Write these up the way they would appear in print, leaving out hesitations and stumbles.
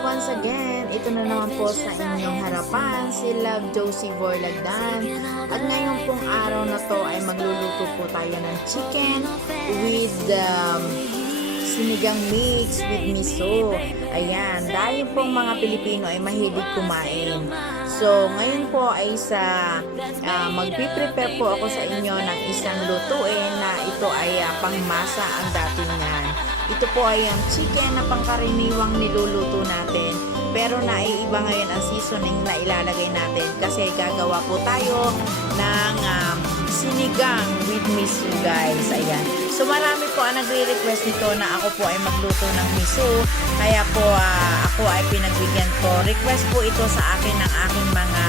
once again, ito na naman po sa inyong harapan si Love Josie Borlagdan. At ngayon pong araw na to ay magluluto po tayo ng chicken with sinigang mix with miso. Ayan, dahil pong mga Pilipino ay mahilig kumain. So, ngayon po ay magpiprepare po ako sa inyo ng isang lutuin na ito ay pangmasa ang datingan. Ito po ay ang chicken na pangkaraniwang niluluto natin. Pero naiiba ngayon ang seasoning na ilalagay natin kasi gagawa po tayo ng sinigang with miso, guys. Ayan. So marami po ang nagre-request nito na ako po ay magluto ng miso. Kaya po ako ay pinagbigyan ko. Request po ito sa akin ng aking mga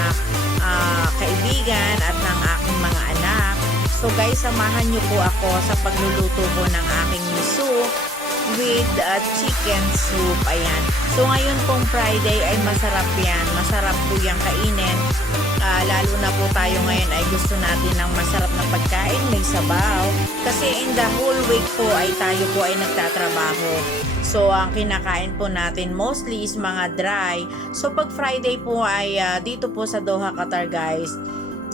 kaibigan at ng aking mga anak. So guys, samahan niyo po ako sa pagluluto po ng aking miso with chicken soup. Ayan. So ngayon pong Friday ay masarap yan. Masarap po yung kainin. Lalo na po tayo ngayon ay gusto natin ng masarap na pagkain, may sabaw. Kasi in the whole week po ay tayo po ay nagtatrabaho. So ang kinakain po natin mostly is mga dry. So pag Friday po ay dito po sa Doha, Qatar, guys,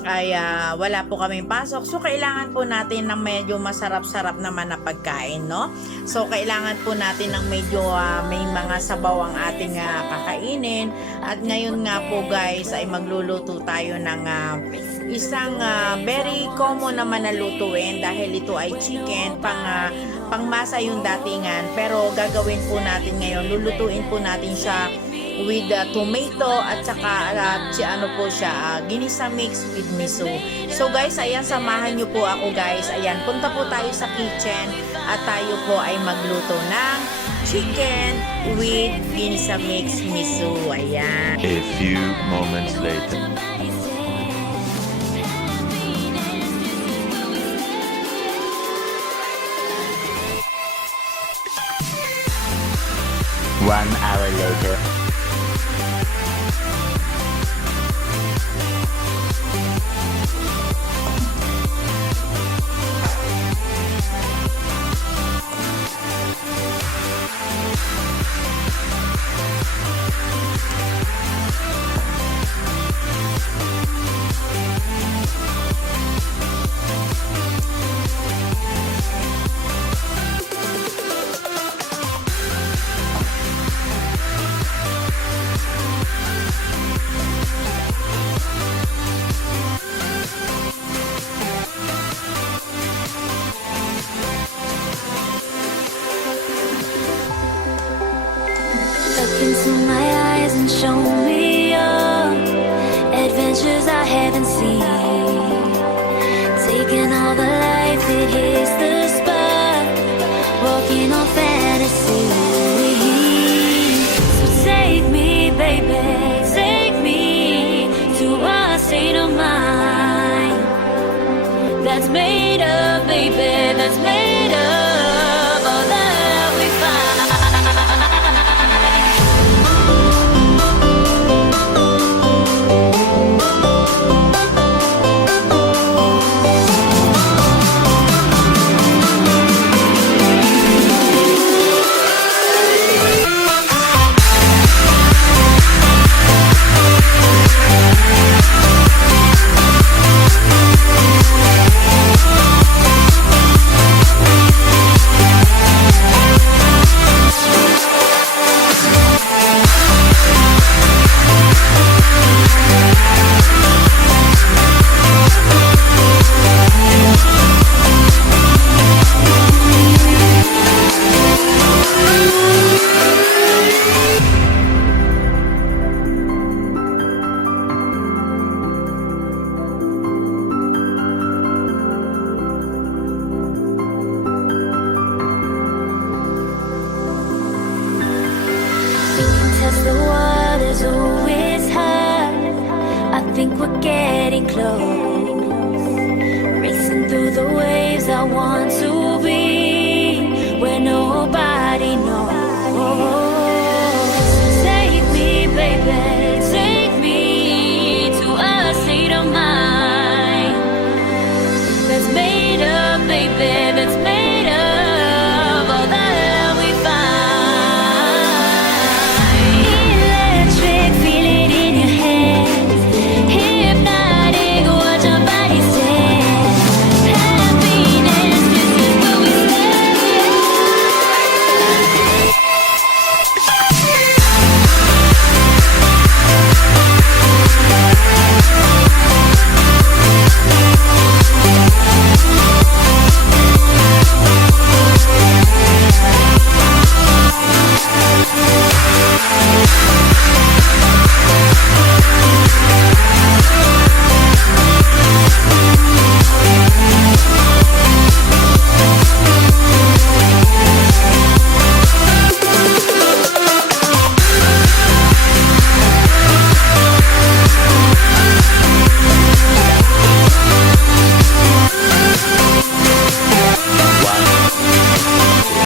ay wala po kaming pasok. So kailangan po natin ng medyo masarap-sarap naman na pagkain, no? So kailangan po natin ng medyo may mga sabaw ang ating kakainin. At ngayon nga po, guys, ay magluluto tayo ng isang very common naman na lutuin dahil ito ay chicken pangmasa yung datingan. Pero gagawin po natin ngayon, lulutuin po natin siya with tomato at saka ginisa mix with miso. So guys, ayan, samahan nyo po ako, guys. Ayan, punta po tayo sa kitchen at tayo po ay magluto ng chicken with ginisa mix miso. Ayan. A few moments later. One hour later. Look into my eyes and show me your adventures I haven't seen. Taking all the life that hits the spot, walking on fantasy. So take me, baby, take me to a state of mind that's made up, baby, that's made up all that we find. Test the waters, oh, it's hard. I think we're getting close. Racing through the waves, I want to